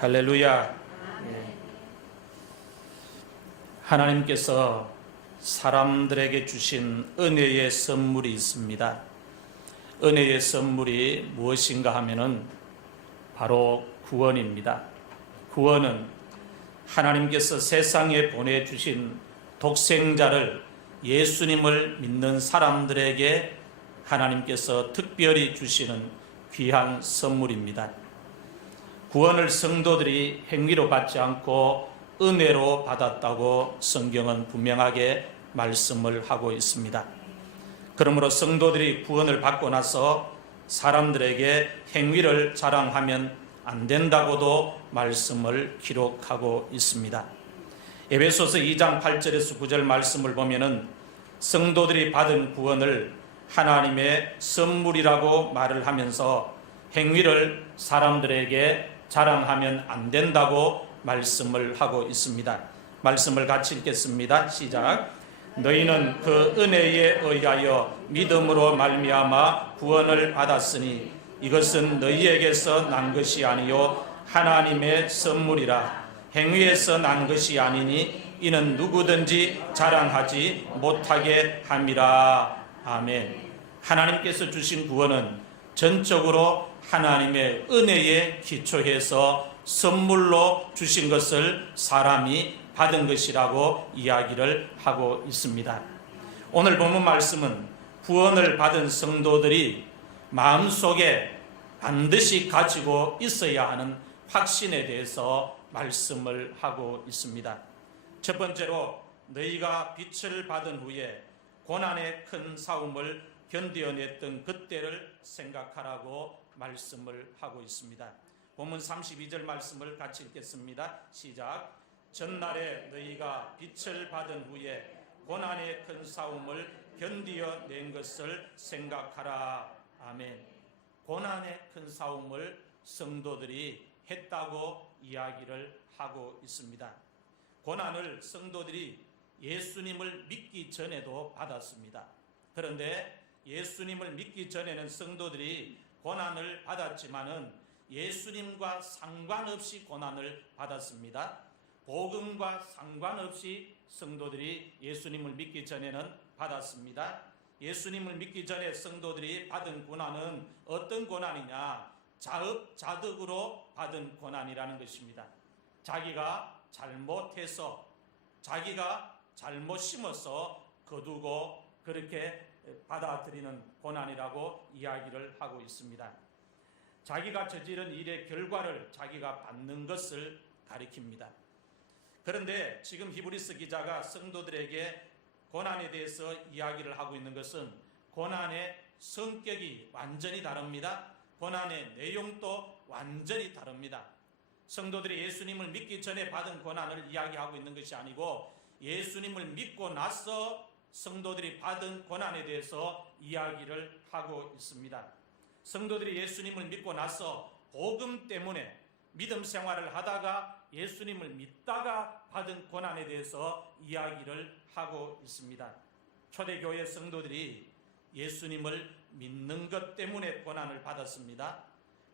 할렐루야. 하나님께서 사람들에게 주신 은혜의 선물이 있습니다. 은혜의 선물이 무엇인가 하면은 바로 구원입니다. 구원은 하나님께서 세상에 보내주신 독생자를, 예수님을 믿는 사람들에게 하나님께서 특별히 주시는 귀한 선물입니다. 구원을 성도들이 행위로 받지 않고 은혜로 받았다고 성경은 분명하게 말씀을 하고 있습니다. 그러므로 성도들이 구원을 받고 나서 사람들에게 행위를 자랑하면 안 된다고도 말씀을 기록하고 있습니다. 에베소서 2장 8절에서 9절 말씀을 보면은 성도들이 받은 구원을 하나님의 선물이라고 말을 하면서 행위를 사람들에게 자랑하면 안 된다고 말씀을 하고 있습니다. 말씀을 같이 읽겠습니다. 시작. 너희는 그 은혜에 의하여 믿음으로 말미암아 구원을 받았으니 이것은 너희에게서 난 것이 아니요 하나님의 선물이라. 행위에서 난 것이 아니니 이는 누구든지 자랑하지 못하게 함이라. 아멘. 하나님께서 주신 구원은 전적으로 하나님의 은혜에 기초해서 선물로 주신 것을 사람이 받은 것이라고 이야기를 하고 있습니다. 오늘 본문 말씀은 구원을 받은 성도들이 마음속에 반드시 가지고 있어야 하는 확신에 대해서 말씀을 하고 있습니다. 첫 번째로 너희가 빛을 받은 후에 고난의 큰 싸움을 견뎌냈던 그때를 생각하라고 말씀을 하고 있습니다. 본문 32절 말씀을 같이 읽겠습니다. 시작. 전날에 너희가 빛을 받은 후에 고난의 큰 싸움을 견뎌낸 것을 생각하라. 아멘. 고난의 큰 싸움을 성도들이 했다고 이야기를 하고 있습니다. 고난을 성도들이 예수님을 믿기 전에도 받았습니다. 그런데 예수님을 믿기 전에는 성도들이 고난을 받았지만은 예수님과 상관없이 고난을 받았습니다. 복음과 상관없이 성도들이 예수님을 믿기 전에는 받았습니다. 예수님을 믿기 전에 성도들이 받은 고난은 어떤 고난이냐? 자업자득으로 받은 고난이라는 것입니다. 자기가 잘못해서, 자기가 잘못 심어서 거두고 그렇게 받아들이는 고난이라고 이야기를 하고 있습니다. 자기가 저지른 일의 결과를 자기가 받는 것을 가리킵니다. 그런데 지금 히브리서 기자가 성도들에게 고난에 대해서 이야기를 하고 있는 것은 고난의 성격이 완전히 다릅니다. 고난의 내용도 완전히 다릅니다. 성도들이 예수님을 믿기 전에 받은 고난을 이야기하고 있는 것이 아니고 예수님을 믿고 나서 성도들이 받은 고난에 대해서 이야기를 하고 있습니다. 성도들이 예수님을 믿고 나서 복음 때문에 믿음 생활을 하다가 예수님을 믿다가 받은 고난에 대해서 이야기를 하고 있습니다. 초대교회 성도들이 예수님을 믿는 것 때문에 고난을 받았습니다.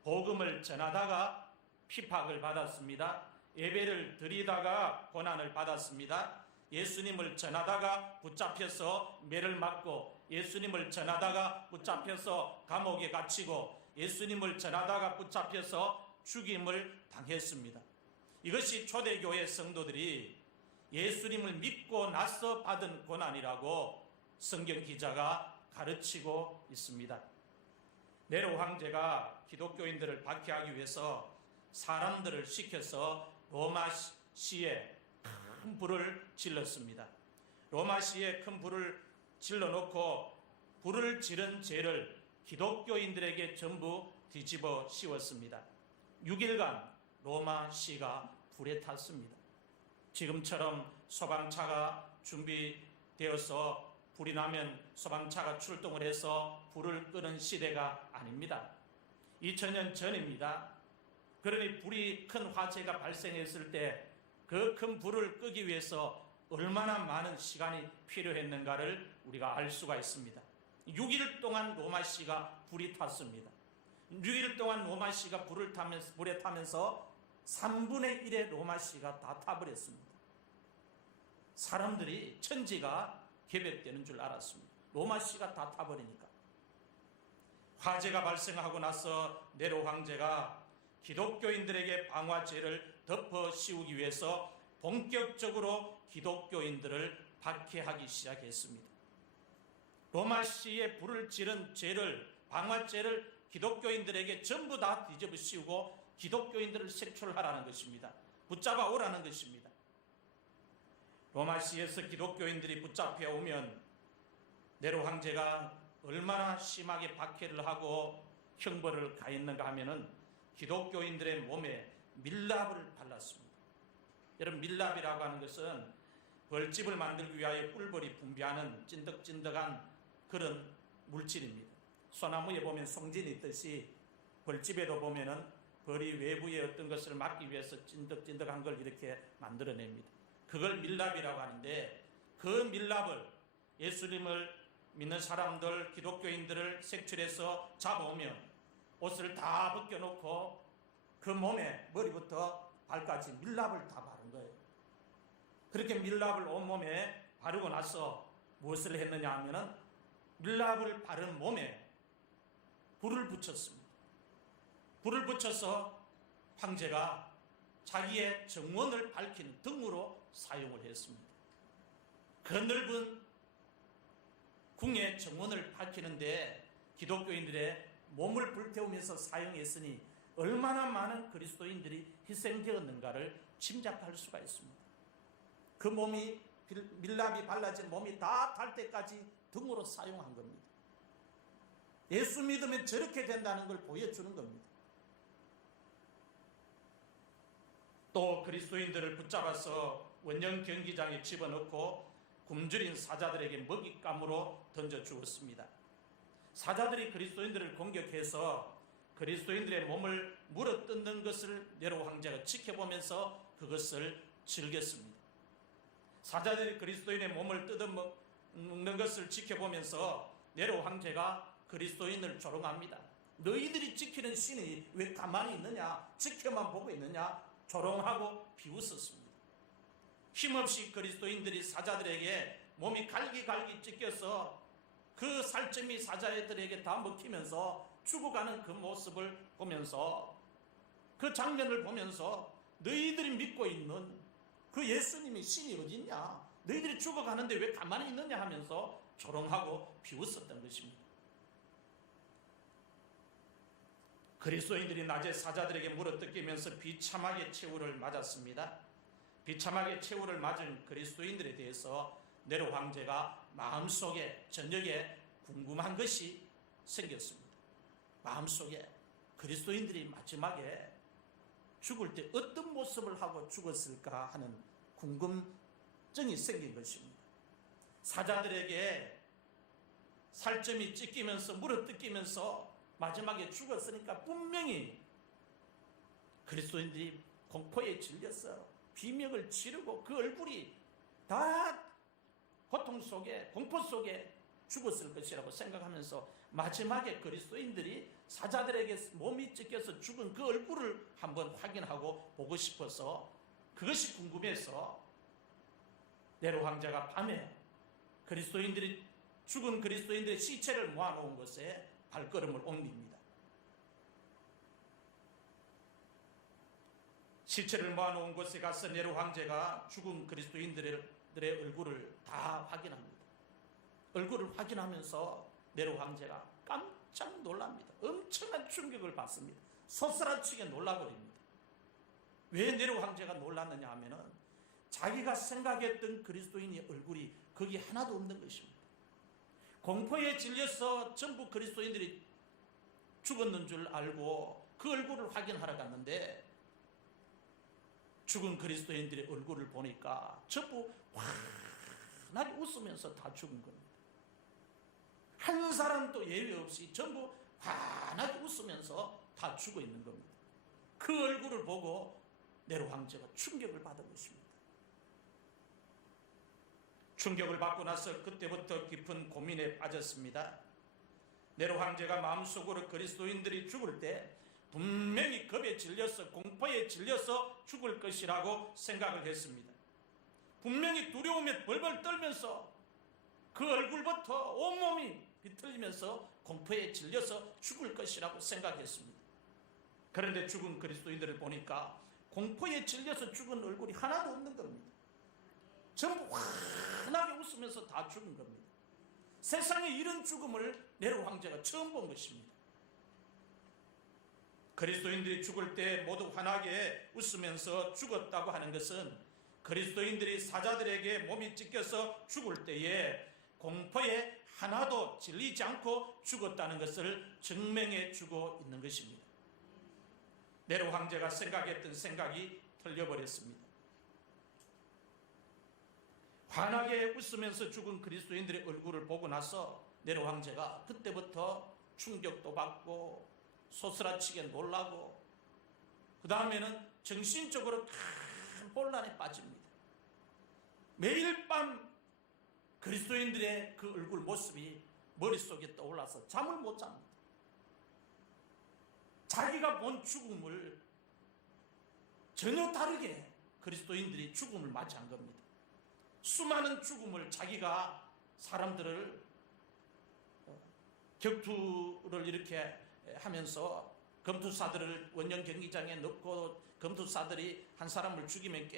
복음을 전하다가 핍박을 받았습니다. 예배를 드리다가 고난을 받았습니다. 예수님을 전하다가 붙잡혀서 매를 맞고, 예수님을 전하다가 붙잡혀서 감옥에 갇히고, 예수님을 전하다가 붙잡혀서 죽임을 당했습니다. 이것이 초대교회 성도들이 예수님을 믿고 나서 받은 고난이라고 성경 기자가 가르치고 있습니다. 네로 황제가 기독교인들을 박해하기 위해서 사람들을 시켜서 로마시에 큰 불을 질렀습니다. 로마시에 큰 불을 질러놓고 불을 지른 죄를 기독교인들에게 전부 뒤집어 씌웠습니다. 6일간 로마시가 불에 탔습니다. 지금처럼 소방차가 준비되어서 불이 나면 소방차가 출동을 해서 불을 끄는 시대가 아닙니다. 2000년 전입니다. 그러니 불이 큰 화재가 발생했을 때 그 큰 불을 끄기 위해서 얼마나 많은 시간이 필요했는가를 우리가 알 수가 있습니다. 6일 동안 로마시가 불이 탔습니다. 6일 동안 로마시가 불에 타면서 3분의 1의 로마시가 다 타버렸습니다. 사람들이 천지가 개벽되는 줄 알았습니다. 로마시가 다 타버리니까. 화재가 발생하고 나서 네로 황제가 기독교인들에게 방화죄를 덮어 씌우기 위해서 본격적으로 기독교인들을 박해하기 시작했습니다. 로마시에 불을 지른 죄를, 방화죄를 기독교인들에게 전부 다 뒤집어 씌우고 기독교인들을 색출하라는 것입니다. 붙잡아 오라는 것입니다. 로마시에서 기독교인들이 붙잡혀 오면 네로 황제가 얼마나 심하게 박해를 하고 형벌을 가했는가 하면은 기독교인들의 몸에 밀랍을 발랐습니다. 여러분, 밀랍이라고 하는 것은 벌집을 만들기 위하여 꿀벌이 분비하는 찐득찐득한 그런 물질입니다. 소나무에 보면 송진이 있듯이 벌집에도 보면은 벌이 외부의 어떤 것을 막기 위해서 찐득찐득한 걸 이렇게 만들어냅니다. 그걸 밀랍이라고 하는데, 그 밀랍을 예수님을 믿는 사람들, 기독교인들을 색출해서 잡아오면 옷을 다 벗겨놓고 그 몸에 머리부터 발까지 밀랍을 다 바른 거예요. 그렇게 밀랍을 온몸에 바르고 나서 무엇을 했느냐 하면은 밀랍을 바른 몸에 불을 붙였습니다. 불을 붙여서 황제가 자기의 정원을 밝히는 등으로 사용을 했습니다. 그 넓은 궁의 정원을 밝히는데 기독교인들의 몸을 불태우면서 사용했으니 얼마나 많은 그리스도인들이 희생되었는가를 짐작할 수가 있습니다. 그 몸이, 밀랍이 발라진 몸이 다 탈 때까지 등으로 사용한 겁니다. 예수 믿으면 저렇게 된다는 걸 보여주는 겁니다. 또 그리스도인들을 붙잡아서 원형 경기장에 집어넣고 굶주린 사자들에게 먹잇감으로 던져 주었습니다. 사자들이 그리스도인들을 공격해서 그리스도인들의 몸을 물어뜯는 것을 네로 황제가 지켜보면서 그것을 즐겼습니다. 사자들이 그리스도인의 몸을 뜯어먹는 것을 지켜보면서 네로 황제가 그리스도인을 조롱합니다. 너희들이 지키는 신이 왜 가만히 있느냐, 지켜만 보고 있느냐, 조롱하고 비웃었습니다. 힘없이 그리스도인들이 사자들에게 몸이 갈기갈기 찢겨서 그 살점이 사자들에게 다 먹히면서 죽어가는 그 모습을 보면서, 그 장면을 보면서 너희들이 믿고 있는 그 예수님이 신이 어딨냐, 너희들이 죽어가는데 왜 가만히 있느냐 하면서 조롱하고 비웃었던 것입니다. 그리스도인들이 낮에 사자들에게 물어뜯기면서 비참하게 최후를 맞았습니다. 비참하게 최후를 맞은 그리스도인들에 대해서 네로 황제가 마음속에 저녁에 궁금한 것이 생겼습니다. 마음속에 그리스도인들이 마지막에 죽을 때 어떤 모습을 하고 죽었을까 하는 궁금증이 생긴 것입니다. 사자들에게 살점이 찢기면서 물어뜯기면서 마지막에 죽었으니까 분명히 그리스도인들이 공포에 질려서 비명을 지르고 그 얼굴이 다 고통 속에, 공포 속에 죽었을 것이라고 생각하면서 마지막에 그리스도인들이 사자들에게 몸이 찢겨서 죽은 그 얼굴을 한번 확인하고 보고 싶어서, 그것이 궁금해서 네로 황제가 밤에 그리스도인들이, 죽은 그리스도인들의 시체를 모아놓은 곳에 발걸음을 옮깁니다. 시체를 모아놓은 곳에 가서 네로 황제가 죽은 그리스도인들의 얼굴을 다 확인합니다. 얼굴을 확인하면서 네로 황제가 깜짝 놀랍니다. 엄청난 충격을 받습니다. 소스라치게 놀라버립니다. 왜 네로 황제가 놀랐느냐 하면은 자기가 생각했던 그리스도인의 얼굴이 거기 하나도 없는 것입니다. 공포에 질려서 전부 그리스도인들이 죽었는 줄 알고 그 얼굴을 확인하러 갔는데 죽은 그리스도인들의 얼굴을 보니까 전부 환하게 웃으면서 다 죽은 겁니다. 한 사람도 예외 없이 전부 환하게 웃으면서 다 죽어 있는 겁니다. 그 얼굴을 보고 네로 황제가 충격을 받은 것입니다. 충격을 받고 나서 그때부터 깊은 고민에 빠졌습니다. 네로 황제가 마음속으로 그리스도인들이 죽을 때 분명히 겁에 질려서 공포에 질려서 죽을 것이라고 생각을 했습니다. 분명히 두려움에 벌벌 떨면서 그 얼굴부터 온몸이 비틀리면서 공포에 질려서 죽을 것이라고 생각했습니다. 그런데 죽은 그리스도인들을 보니까 공포에 질려서 죽은 얼굴이 하나도 없는 겁니다. 전부 환하게 웃으면서 다 죽은 겁니다. 세상에 이런 죽음을 네로 황제가 처음 본 것입니다. 그리스도인들이 죽을 때 모두 환하게 웃으면서 죽었다고 하는 것은 그리스도인들이 사자들에게 몸이 찢겨서 죽을 때에 공포에 하나도 질리지 않고 죽었다는 것을 증명해 주고 있는 것입니다. 네로 황제가 생각했던 생각이 틀려버렸습니다. 환하게 웃으면서 죽은 그리스도인들의 얼굴을 보고 나서 네로 황제가 그때부터 충격도 받고 소스라치게 놀라고 그 다음에는 정신적으로 큰 혼란에 빠집니다. 매일 밤 그리스도인들의 그 얼굴 모습이 머릿속에 떠올라서 잠을 못 잡니다. 자기가 본 죽음을 전혀 다르게 그리스도인들이 죽음을 맞이한 겁니다. 수많은 죽음을 자기가 사람들을 격투를 이렇게 하면서 검투사들을 원년 경기장에 넣고 검투사들이 한 사람을 죽이면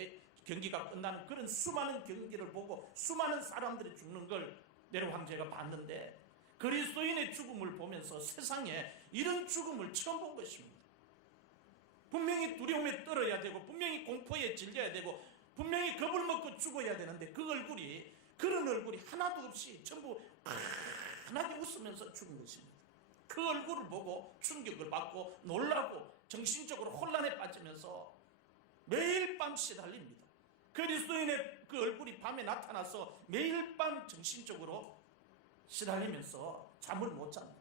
경기가 끝나는 그런 수많은 경기를 보고 수많은 사람들이 죽는 걸 네로 황제가 봤는데 그리스도인의 죽음을 보면서 세상에 이런 죽음을 처음 본 것입니다. 분명히 두려움에 떨어야 되고 분명히 공포에 질려야 되고 분명히 겁을 먹고 죽어야 되는데 그 얼굴이 그런 얼굴이 하나도 없이 전부 환하게 웃으면서 죽은 것입니다. 그 얼굴을 보고 충격을 받고 놀라고 정신적으로 혼란에 빠지면서 매일 밤 시달립니다. 그리스도인의 그 얼굴이 밤에 나타나서 매일 밤 정신적으로 시달리면서 잠을 못 잡니다.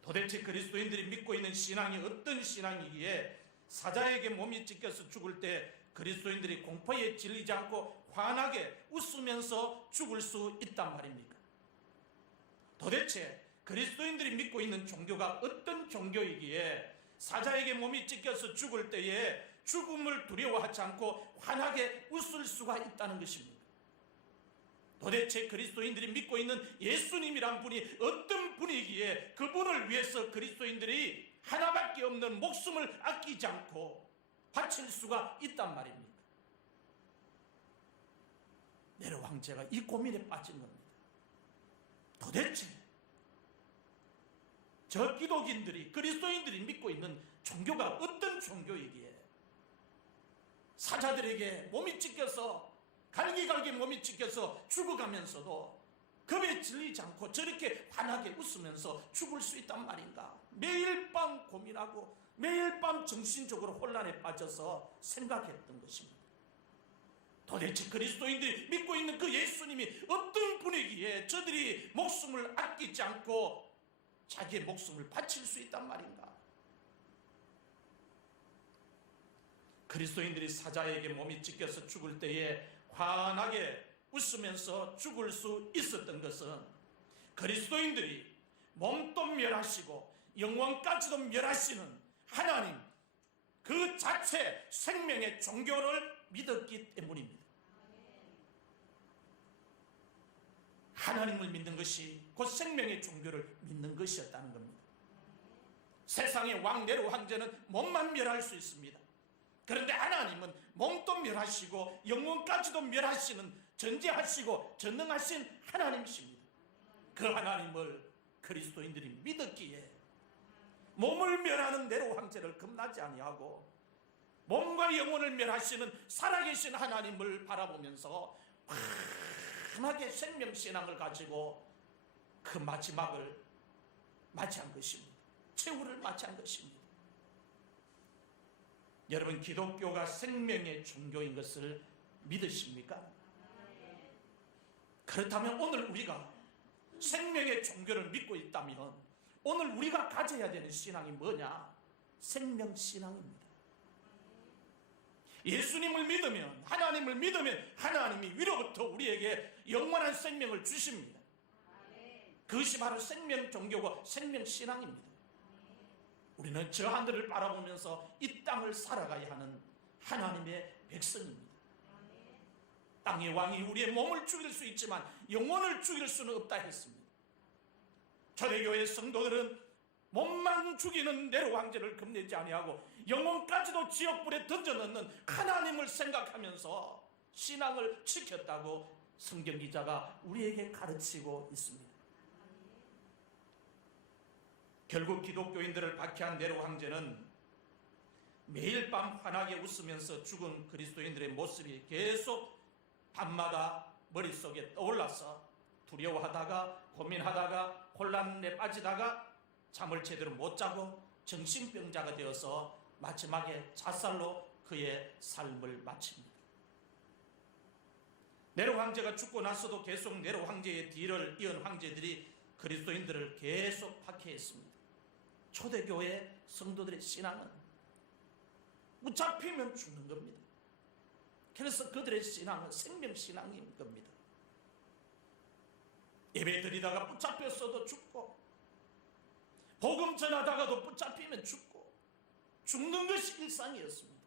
도대체 그리스도인들이 믿고 있는 신앙이 어떤 신앙이기에 사자에게 몸이 찢겨서 죽을 때 그리스도인들이 공포에 질리지 않고 환하게 웃으면서 죽을 수 있단 말입니까? 도대체 그리스도인들이 믿고 있는 종교가 어떤 종교이기에 사자에게 몸이 찢겨서 죽을 때에 죽음을 두려워하지 않고 환하게 웃을 수가 있다는 것입니다. 도대체 그리스도인들이 믿고 있는 예수님이란 분이 어떤 분이기에 그분을 위해서 그리스도인들이 하나밖에 없는 목숨을 아끼지 않고 바칠 수가 있단 말입니까? 네로 황제가 이 고민에 빠진 겁니다. 도대체 저 기독인들이 그리스도인들이 믿고 있는 종교가 어떤 종교이기에 사자들에게 몸이 찢겨서 갈기갈기 몸이 찢겨서 죽어가면서도 겁에 질리지 않고 저렇게 환하게 웃으면서 죽을 수 있단 말인가? 매일 밤 고민하고 매일 밤 정신적으로 혼란에 빠져서 생각했던 것입니다. 도대체 그리스도인들이 믿고 있는 그 예수님이 어떤 분이기에 저들이 목숨을 아끼지 않고 자기의 목숨을 바칠 수 있단 말인가? 그리스도인들이 사자에게 몸이 찢겨서 죽을 때에 환하게 웃으면서 죽을 수 있었던 것은 그리스도인들이 몸도 멸하시고 영원까지도 멸하시는 하나님 그 자체 생명의 종교를 믿었기 때문입니다. 하나님을 믿는 것이 곧 생명의 종교를 믿는 것이었다는 겁니다. 세상의 왕 네로 황제는 몸만 멸할 수 있습니다. 그런데 하나님은 몸도 멸하시고 영혼까지도 멸하시는 전지하시고 전능하신 하나님이십니다. 그 하나님을 그리스도인들이 믿었기에 몸을 멸하는 네로 황제를 겁나지 아니하고 몸과 영혼을 멸하시는 살아계신 하나님을 바라보면서 환하게 생명신앙을 가지고 그 마지막을 맞이한 것입니다. 최후를 맞이한 것입니다. 여러분, 기독교가 생명의 종교인 것을 믿으십니까? 그렇다면 오늘 우리가 생명의 종교를 믿고 있다면 오늘 우리가 가져야 되는 신앙이 뭐냐? 생명신앙입니다. 예수님을 믿으면, 하나님을 믿으면 하나님이 위로부터 우리에게 영원한 생명을 주십니다. 그것이 바로 생명 종교고 생명 신앙입니다. 우리는 저 하늘을 바라보면서 이 땅을 살아가야 하는 하나님의 백성입니다. 땅의 왕이 우리의 몸을 죽일 수 있지만 영혼을 죽일 수는 없다 했습니다. 초대교회 성도들은 몸만 죽이는 네로 황제를 겁내지 아니하고 영혼까지도 지옥불에 던져넣는 하나님을 생각하면서 신앙을 지켰다고 성경 기자가 우리에게 가르치고 있습니다. 결국 기독교인들을 박해한 네로 황제는 매일 밤 환하게 웃으면서 죽은 그리스도인들의 모습이 계속 밤마다 머릿속에 떠올라서 두려워하다가 고민하다가 혼란에 빠지다가 잠을 제대로 못 자고 정신병자가 되어서 마지막에 자살로 그의 삶을 마칩니다. 네로 황제가 죽고 나서도 계속 네로 황제의 뒤를 이은 황제들이 그리스도인들을 계속 박해했습니다. 초대교회 성도들의 신앙은 붙잡히면 죽는 겁니다. 그래서 그들의 신앙은 생명신앙인 겁니다. 예배 드리다가 붙잡혔어도 죽고, 복음 전하다가도 붙잡히면 죽고, 죽는 것이 일상이었습니다.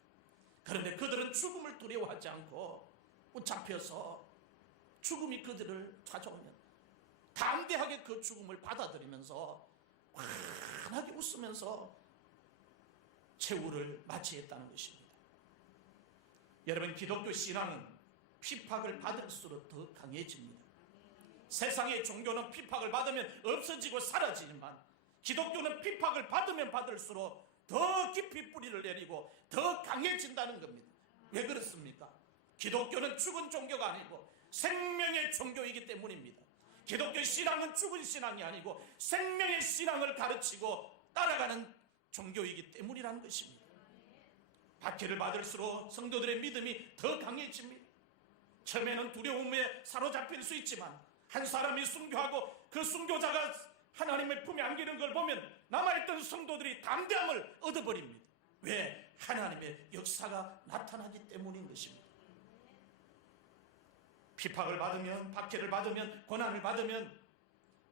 그런데 그들은 죽음을 두려워하지 않고 붙잡혀서 죽음이 그들을 찾아오면 담대하게 그 죽음을 받아들이면서 환하게 웃으면서 최후를 맞이했다는 것입니다. 여러분, 기독교 신앙은 핍박을 받을수록 더 강해집니다. 세상의 종교는 핍박을 받으면 없어지고 사라지지만 기독교는 핍박을 받으면 받을수록 더 깊이 뿌리를 내리고 더 강해진다는 겁니다. 왜 그렇습니까? 기독교는 죽은 종교가 아니고 생명의 종교이기 때문입니다. 기독교 신앙은 죽은 신앙이 아니고 생명의 신앙을 가르치고 따라가는 종교이기 때문이라는 것입니다. 박해를 받을수록 성도들의 믿음이 더 강해집니다. 처음에는 두려움에 사로잡힐 수 있지만 한 사람이 순교하고 그 순교자가 하나님의 품에 안기는 걸 보면 남아있던 성도들이 담대함을 얻어버립니다. 왜? 하나님의 역사가 나타나기 때문인 것입니다. 핍박을 받으면, 박해를 받으면, 고난을 받으면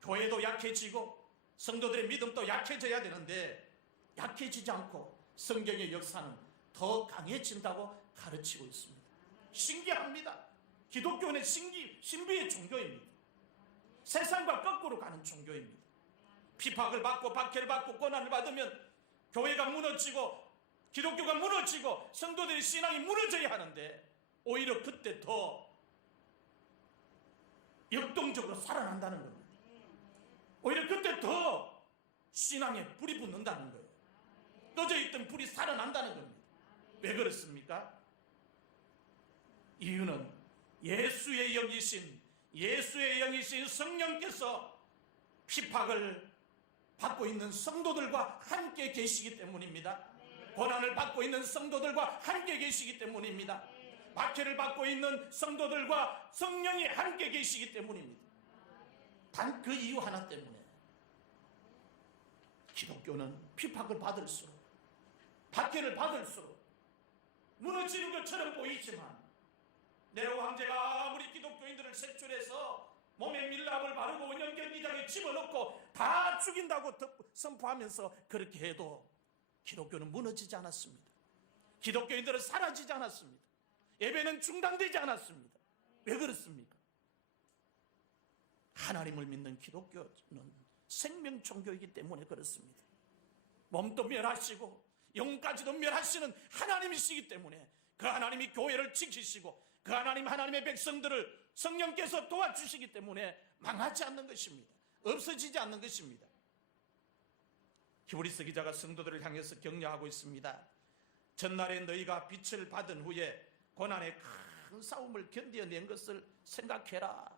교회도 약해지고 성도들의 믿음도 약해져야 되는데 약해지지 않고 성경의 역사는 더 강해진다고 가르치고 있습니다. 신기합니다. 기독교는 신비의 종교입니다. 세상과 거꾸로 가는 종교입니다. 핍박을 받고 박해를 받고 고난을 받으면 교회가 무너지고 기독교가 무너지고 성도들의 신앙이 무너져야 하는데 오히려 그때 더 역동적으로 살아난다는 겁니다. 오히려 그때 더 신앙에 불이 붙는다는 거예요. 꺼져 있던 불이 살아난다는 겁니다. 왜 그렇습니까? 이유는 예수의 영이신 성령께서 핍박을 받고 있는 성도들과 함께 계시기 때문입니다. 고난을 받고 있는 성도들과 함께 계시기 때문입니다. 박해를 받고 있는 성도들과 성령이 함께 계시기 때문입니다. 단 그 이유 하나 때문에 기독교는 핍박을 받을수록, 박해를 받을수록 무너지는 것처럼 보이지만 네로 황제가 아무리 기독교인들을 색출해서 몸에 밀랍을 바르고 원형경기장에 집어넣고 다 죽인다고 선포하면서 그렇게 해도 기독교는 무너지지 않았습니다. 기독교인들은 사라지지 않았습니다. 예배는 중단되지 않았습니다. 왜 그렇습니까? 하나님을 믿는 기독교는 생명 종교이기 때문에 그렇습니다. 몸도 멸하시고 영까지도 멸하시는 하나님이시기 때문에 그 하나님이 교회를 지키시고 그 하나님의 백성들을 성령께서 도와주시기 때문에 망하지 않는 것입니다. 없어지지 않는 것입니다. 히브리서 기자가 성도들을 향해서 격려하고 있습니다. 전날에 너희가 빛을 받은 후에 고난의 큰 싸움을 견뎌낸 것을 생각해라.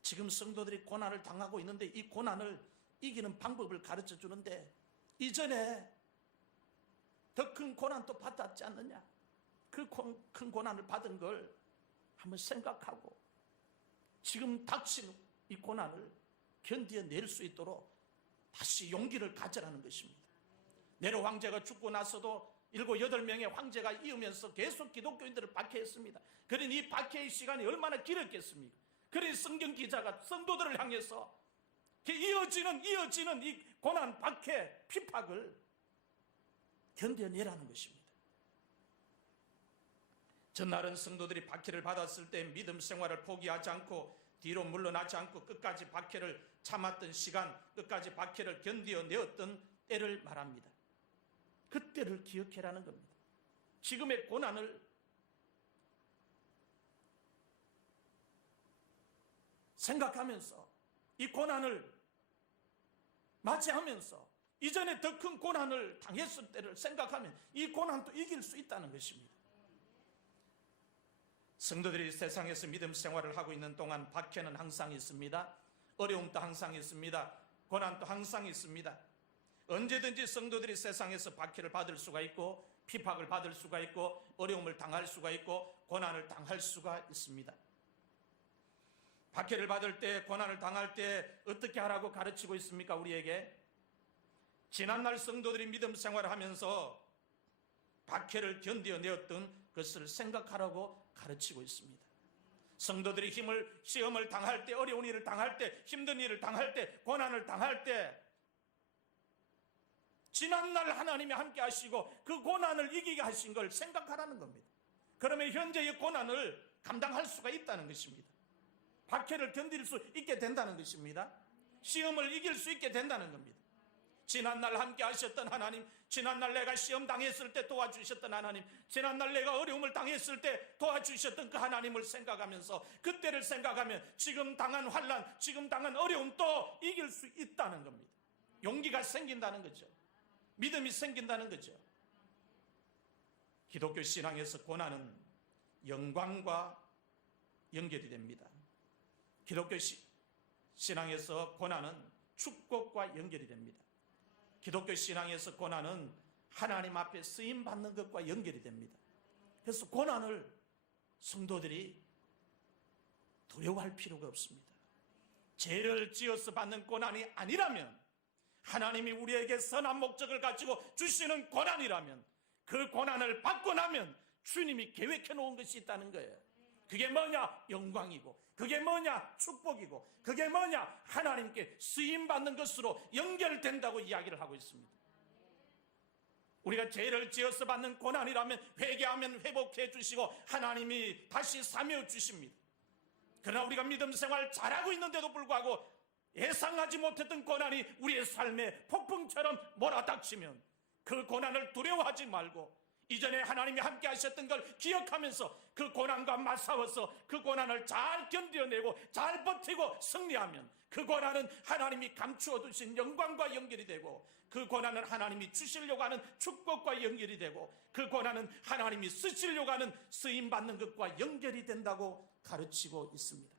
지금 성도들이 고난을 당하고 있는데 이 고난을 이기는 방법을 가르쳐 주는데 이전에 더 큰 고난도 받았지 않느냐? 그 큰 고난을 받은 걸 한번 생각하고 지금 닥친 이 고난을 견뎌낼 수 있도록 다시 용기를 가져라는 것입니다. 네로 황제가 죽고 나서도 7, 8명의 황제가 이으면서 계속 기독교인들을 박해했습니다. 그러니 이 박해의 시간이 얼마나 길었겠습니까? 그러니 성경 기자가 성도들을 향해서 이어지는 이 고난, 박해, 핍박을 견뎌내라는 것입니다. 전날은 성도들이 박해를 받았을 때 믿음 생활을 포기하지 않고 뒤로 물러나지 않고 끝까지 박해를 참았던 시간, 끝까지 박해를 견뎌내었던 때를 말합니다. 그때를 기억해라는 겁니다. 지금의 고난을 생각하면서 이 고난을 맞이하면서 이전에 더 큰 고난을 당했을 때를 생각하면 이 고난도 이길 수 있다는 것입니다. 성도들이 세상에서 믿음 생활을 하고 있는 동안 박해는 항상 있습니다. 어려움도 항상 있습니다. 고난도 항상 있습니다. 언제든지 성도들이 세상에서 박해를 받을 수가 있고 핍박을 받을 수가 있고 어려움을 당할 수가 있고 고난을 당할 수가 있습니다. 박해를 받을 때, 고난을 당할 때 어떻게 하라고 가르치고 있습니까? 우리에게 지난날 성도들이 믿음 생활을 하면서 박해를 견뎌내었던 것을 생각하라고 가르치고 있습니다. 성도들이 시험을 당할 때, 어려운 일을 당할 때, 힘든 일을 당할 때, 고난을 당할 때 지난날 하나님이 함께 하시고 그 고난을 이기게 하신 걸 생각하라는 겁니다. 그러면 현재의 고난을 감당할 수가 있다는 것입니다. 박해를 견딜 수 있게 된다는 것입니다. 시험을 이길 수 있게 된다는 겁니다. 지난날 함께 하셨던 하나님, 지난날 내가 시험 당했을 때 도와주셨던 하나님, 지난날 내가 어려움을 당했을 때 도와주셨던 그 하나님을 생각하면서 그때를 생각하면 지금 당한 환난, 지금 당한 어려움도 이길 수 있다는 겁니다. 용기가 생긴다는 거죠. 믿음이 생긴다는 거죠. 기독교 신앙에서 고난은 영광과 연결이 됩니다. 기독교 신앙에서 고난은 축복과 연결이 됩니다. 기독교 신앙에서 고난은 하나님 앞에 쓰임받는 것과 연결이 됩니다. 그래서 고난을 성도들이 두려워할 필요가 없습니다. 죄를 지어서 받는 고난이 아니라면, 하나님이 우리에게 선한 목적을 가지고 주시는 고난이라면, 그 고난을 받고 나면 주님이 계획해 놓은 것이 있다는 거예요. 그게 뭐냐? 영광이고, 그게 뭐냐? 축복이고, 그게 뭐냐? 하나님께 쓰임받는 것으로 연결된다고 이야기를 하고 있습니다. 우리가 죄를 지어서 받는 고난이라면 회개하면 회복해 주시고 하나님이 다시 사며 주십니다. 그러나 우리가 믿음 생활 잘하고 있는데도 불구하고 예상하지 못했던 고난이 우리의 삶에 폭풍처럼 몰아닥치면 그 고난을 두려워하지 말고 이전에 하나님이 함께 하셨던 걸 기억하면서 그 고난과 맞싸워서 그 고난을 잘 견뎌내고 잘 버티고 승리하면 그 고난은 하나님이 감추어 두신 영광과 연결이 되고, 그 고난은 하나님이 주시려고 하는 축복과 연결이 되고, 그 고난은 하나님이 쓰시려고 하는 쓰임받는 것과 연결이 된다고 가르치고 있습니다.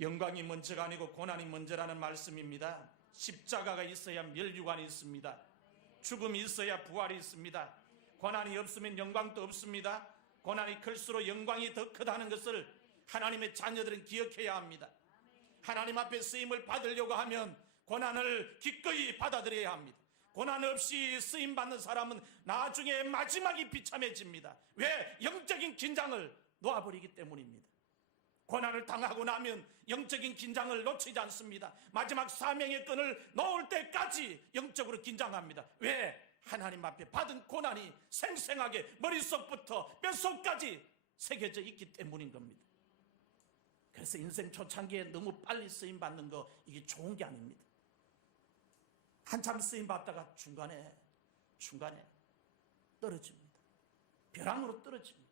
영광이 먼저가 아니고 고난이 먼저라는 말씀입니다. 십자가가 있어야 멸류관이 있습니다. 죽음이 있어야 부활이 있습니다. 고난이 없으면 영광도 없습니다. 고난이 클수록 영광이 더 크다는 것을 하나님의 자녀들은 기억해야 합니다. 하나님 앞에 쓰임을 받으려고 하면 고난을 기꺼이 받아들여야 합니다. 고난 없이 쓰임받는 사람은 나중에 마지막이 비참해집니다. 왜? 영적인 긴장을 놓아버리기 때문입니다. 고난을 당하고 나면 영적인 긴장을 놓치지 않습니다. 마지막 사명의 끈을 놓을 때까지 영적으로 긴장합니다. 왜? 하나님 앞에 받은 고난이 생생하게 머릿속부터 뼛속까지 새겨져 있기 때문인 겁니다. 그래서 인생 초창기에 너무 빨리 쓰임받는 거, 이게 좋은 게 아닙니다. 한참 쓰임받다가 중간에 떨어집니다. 벼랑으로 떨어집니다.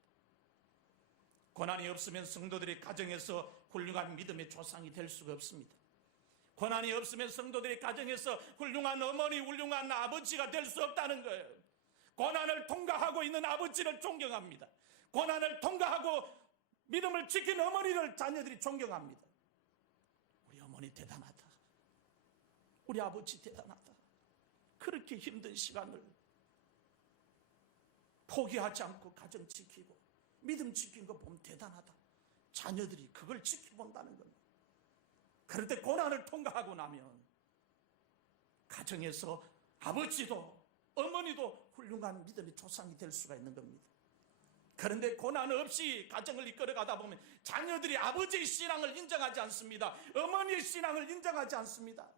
고난이 없으면 성도들이 가정에서 훌륭한 믿음의 조상이 될 수가 없습니다. 고난이 없으면 성도들이 가정에서 훌륭한 어머니, 훌륭한 아버지가 될 수 없다는 거예요. 고난을 통과하고 있는 아버지를 존경합니다. 고난을 통과하고 믿음을 지킨 어머니를 자녀들이 존경합니다. 우리 어머니 대단하다. 우리 아버지 대단하다. 그렇게 힘든 시간을 포기하지 않고 가정 지키고 믿음 지킨 거 보면 대단하다. 자녀들이 그걸 지켜본다는 겁니다. 그런데 고난을 통과하고 나면 가정에서 아버지도 어머니도 훌륭한 믿음의 조상이 될 수가 있는 겁니다. 그런데 고난 없이 가정을 이끌어가다 보면 자녀들이 아버지의 신앙을 인정하지 않습니다. 어머니의 신앙을 인정하지 않습니다.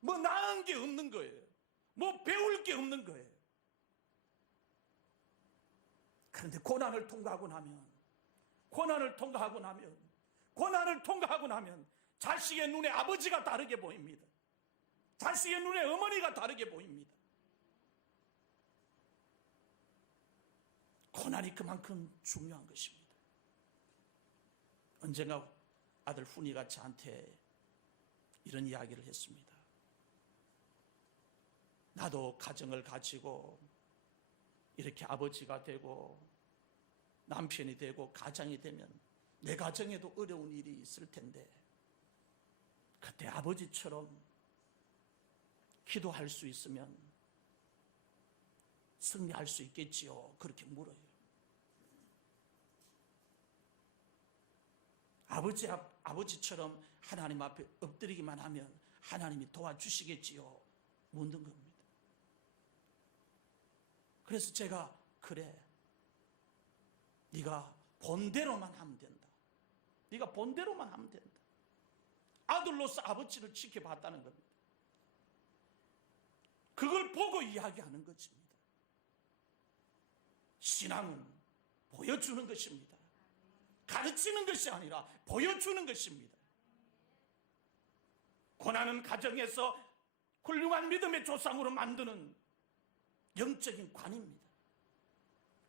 뭐 나은 게 없는 거예요. 뭐 배울 게 없는 거예요. 그런데 고난을 통과하고 나면 자식의 눈에 아버지가 다르게 보입니다. 자식의 눈에 어머니가 다르게 보입니다. 고난이 그만큼 중요한 것입니다. 언젠가 아들 훈이가 저한테 이런 이야기를 했습니다. 나도 가정을 가지고 이렇게 아버지가 되고 남편이 되고 가장이 되면 내 가정에도 어려운 일이 있을 텐데 그때 아버지처럼 기도할 수 있으면 승리할 수 있겠지요? 그렇게 물어요. 아버지처럼 하나님 앞에 엎드리기만 하면 하나님이 도와주시겠지요? 묻는 겁니다. 그래서 제가 그래, 네가 본대로만 하면 된다. 네가 본대로만 하면 된다. 아들로서 아버지를 지켜봤다는 겁니다. 그걸 보고 이야기하는 것입니다. 신앙은 보여주는 것입니다. 가르치는 것이 아니라 보여주는 것입니다. 고난은 가정에서 훌륭한 믿음의 조상으로 만드는 영적인 관입니다.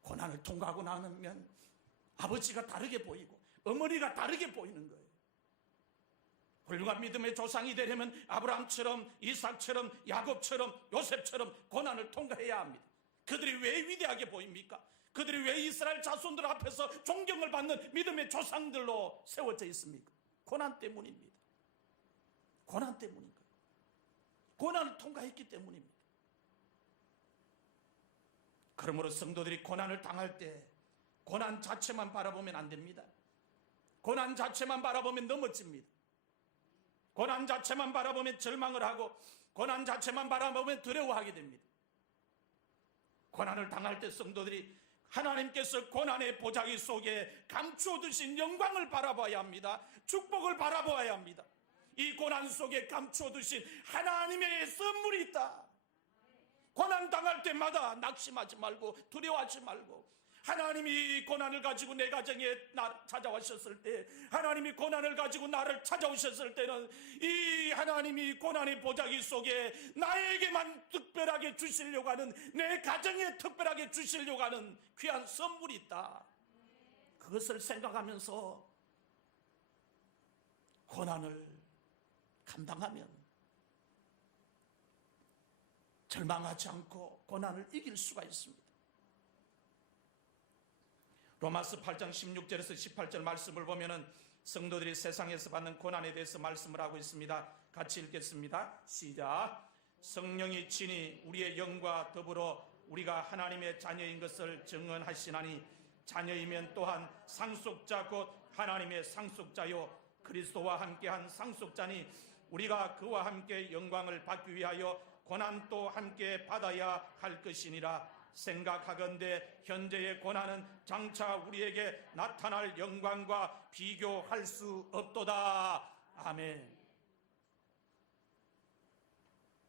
고난을 통과하고 나면 아버지가 다르게 보이고 어머니가 다르게 보이는 거예요. 훌륭한 믿음의 조상이 되려면 아브라함처럼, 이삭처럼, 야곱처럼, 요셉처럼 고난을 통과해야 합니다. 그들이 왜 위대하게 보입니까? 그들이 왜 이스라엘 자손들 앞에서 존경을 받는 믿음의 조상들로 세워져 있습니까? 고난 때문입니다. 고난 때문인 거예요. 고난을 통과했기 때문입니다. 그러므로 성도들이 고난을 당할 때 고난 자체만 바라보면 안 됩니다. 고난 자체만 바라보면 넘어집니다. 고난 자체만 바라보면 절망을 하고 고난 자체만 바라보면 두려워하게 됩니다. 고난을 당할 때 성도들이 하나님께서 고난의 보자기 속에 감추어 두신 영광을 바라봐야 합니다. 축복을 바라봐야 합니다. 이 고난 속에 감추어 두신 하나님의 선물이 있다. 고난 당할 때마다 낙심하지 말고 두려워하지 말고, 하나님이 고난을 가지고 내 가정에 찾아오셨을 때, 하나님이 고난을 가지고 나를 찾아오셨을 때는 이 하나님이 고난의 보자기 속에 나에게만 특별하게 주시려고 하는, 내 가정에 특별하게 주시려고 하는 귀한 선물이 있다. 그것을 생각하면서 고난을 감당하면 절망하지 않고 고난을 이길 수가 있습니다. 로마서 8장 16절에서 18절 말씀을 보면은 성도들이 세상에서 받는 고난에 대해서 말씀을 하고 있습니다. 같이 읽겠습니다. 시작. 성령이 친히 우리의 영과 더불어 우리가 하나님의 자녀인 것을 증언하시나니 자녀이면 또한 상속자 곧 하나님의 상속자요 그리스도와 함께한 상속자니 우리가 그와 함께 영광을 받기 위하여 고난도 함께 받아야 할 것이니라. 생각하건대 현재의 고난은 장차 우리에게 나타날 영광과 비교할 수 없도다. 아멘.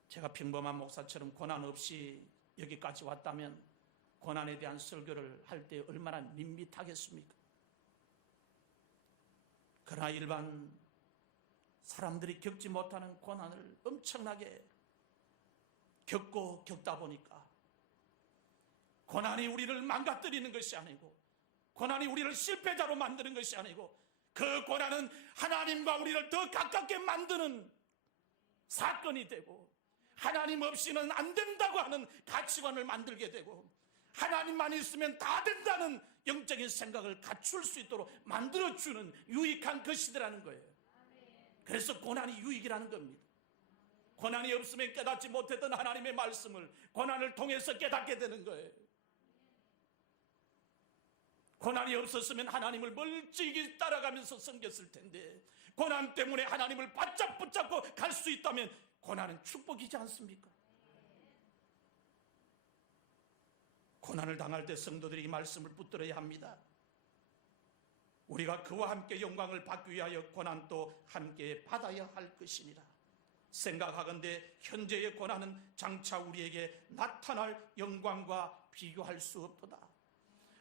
제가 평범한 목사처럼 고난 없이 여기까지 왔다면 고난에 대한 설교를 할 때 얼마나 밋밋하겠습니까? 그러나 일반 사람들이 겪지 못하는 고난을 엄청나게 겪다 보니까 고난이 우리를 망가뜨리는 것이 아니고, 고난이 우리를 실패자로 만드는 것이 아니고, 그 고난은 하나님과 우리를 더 가깝게 만드는 사건이 되고, 하나님 없이는 안 된다고 하는 가치관을 만들게 되고, 하나님만 있으면 다 된다는 영적인 생각을 갖출 수 있도록 만들어주는 유익한 것이더라는 거예요. 그래서 고난이 유익이라는 겁니다. 고난이 없으면 깨닫지 못했던 하나님의 말씀을 고난을 통해서 깨닫게 되는 거예요. 고난이 없었으면 하나님을 멀찍이 따라가면서 섬겼을 텐데, 고난 때문에 하나님을 바짝 붙잡고 갈 수 있다면 고난은 축복이지 않습니까? 고난을 당할 때 성도들이 이 말씀을 붙들어야 합니다. 우리가 그와 함께 영광을 받기 위하여 고난도 함께 받아야 할 것이니라. 생각하건대 현재의 고난은 장차 우리에게 나타날 영광과 비교할 수 없도다.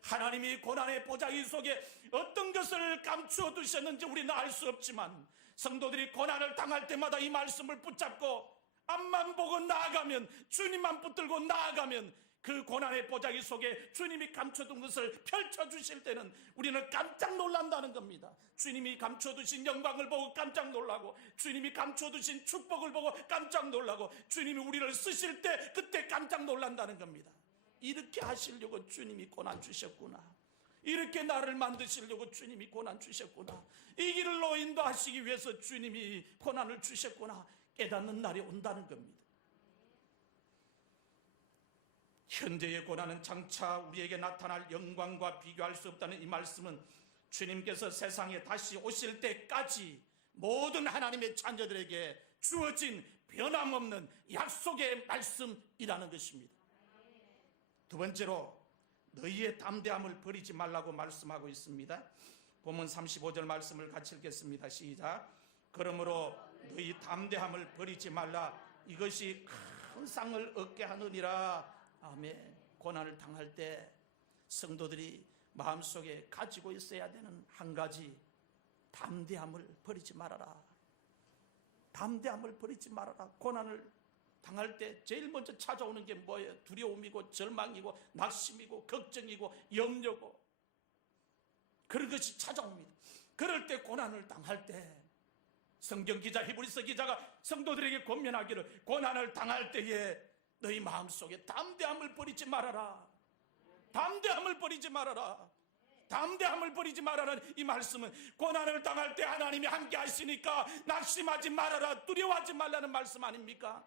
하나님이 고난의 보자기 속에 어떤 것을 감추어 두셨는지 우리는 알 수 없지만 성도들이 고난을 당할 때마다 이 말씀을 붙잡고 앞만 보고 나아가면, 주님만 붙들고 나아가면 그 고난의 보자기 속에 주님이 감춰둔 것을 펼쳐주실 때는 우리는 깜짝 놀란다는 겁니다. 주님이 감춰두신 영광을 보고 깜짝 놀라고, 주님이 감춰두신 축복을 보고 깜짝 놀라고, 주님이 우리를 쓰실 때 그때 깜짝 놀란다는 겁니다. 이렇게 하시려고 주님이 고난 주셨구나. 이렇게 나를 만드시려고 주님이 고난 주셨구나. 이 길로 인도하시기 위해서 주님이 고난을 주셨구나. 깨닫는 날이 온다는 겁니다. 현재의 고난은 장차 우리에게 나타날 영광과 비교할 수 없다는 이 말씀은 주님께서 세상에 다시 오실 때까지 모든 하나님의 자녀들에게 주어진 변함없는 약속의 말씀이라는 것입니다. 두 번째로 너희의 담대함을 버리지 말라고 말씀하고 있습니다. 본문 35절 말씀을 같이 읽겠습니다. 시작. 그러므로 너희 담대함을 버리지 말라. 이것이 큰 상을 얻게 하느니라. 아멘. 고난을 당할 때 성도들이 마음속에 가지고 있어야 되는 한 가지, 담대함을 버리지 말아라. 담대함을 버리지 말아라. 고난을 당할 때 제일 먼저 찾아오는 게 뭐예요? 두려움이고 절망이고 낙심이고 걱정이고 염려고, 그런 것이 찾아옵니다. 그럴 때, 고난을 당할 때 성경 기자, 히브리서 기자가 성도들에게 권면하기를, 고난을 당할 때에 너희 마음속에 담대함을 버리지 말아라. 담대함을 버리지 말아라. 담대함을 버리지 말아라는 이 말씀은 고난을 당할 때 하나님이 함께 하시니까 낙심하지 말아라, 두려워하지 말라는 말씀 아닙니까?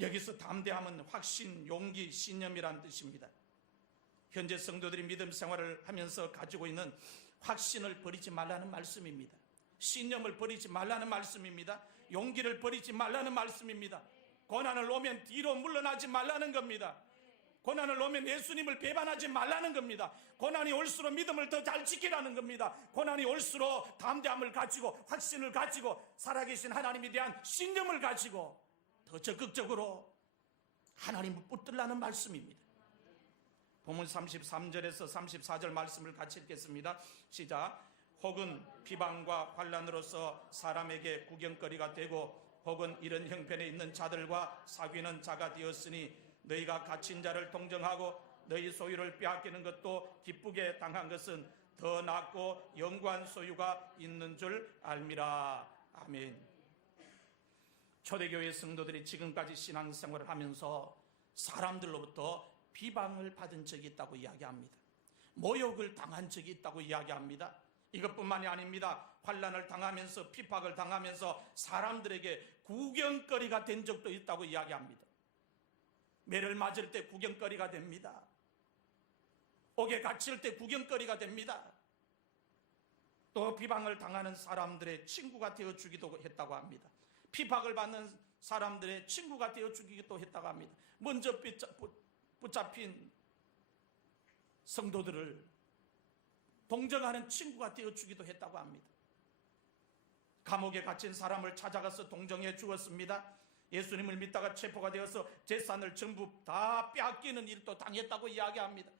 여기서 담대함은 확신, 용기, 신념이란 뜻입니다. 현재 성도들이 믿음 생활을 하면서 가지고 있는 확신을 버리지 말라는 말씀입니다. 신념을 버리지 말라는 말씀입니다. 용기를 버리지 말라는 말씀입니다. 고난을 오면 뒤로 물러나지 말라는 겁니다. 고난을 오면 예수님을 배반하지 말라는 겁니다. 고난이 올수록 믿음을 더 잘 지키라는 겁니다. 고난이 올수록 담대함을 가지고, 확신을 가지고, 살아계신 하나님에 대한 신념을 가지고 더 적극적으로 하나님을 붙들라는 말씀입니다. 본문 33절에서 34절 말씀을 같이 읽겠습니다. 시작. 혹은 비방과 환난으로서 사람에게 구경거리가 되고, 혹은 이런 형편에 있는 자들과 사귀는 자가 되었으니 너희가 갇힌 자를 동정하고 너희 소유를 빼앗기는 것도 기쁘게 당한 것은 더 낫고 영구한 소유가 있는 줄 알미라. 아멘. 초대교회 성도들이 지금까지 신앙생활을 하면서 사람들로부터 비방을 받은 적이 있다고 이야기합니다. 모욕을 당한 적이 있다고 이야기합니다. 이것뿐만이 아닙니다. 환난을 당하면서, 핍박을 당하면서 사람들에게 구경거리가 된 적도 있다고 이야기합니다. 매를 맞을 때 구경거리가 됩니다. 옥에 갇힐 때 구경거리가 됩니다. 또 비방을 당하는 사람들의 친구가 되어주기도 했다고 합니다. 핍박을 받는 사람들의 친구가 되어주기도 했다고 합니다. 먼저 붙잡힌 성도들을 동정하는 친구가 되어주기도 했다고 합니다. 감옥에 갇힌 사람을 찾아가서 동정해 주었습니다. 예수님을 믿다가 체포가 되어서 재산을 전부 다 빼앗기는 일도 당했다고 이야기합니다.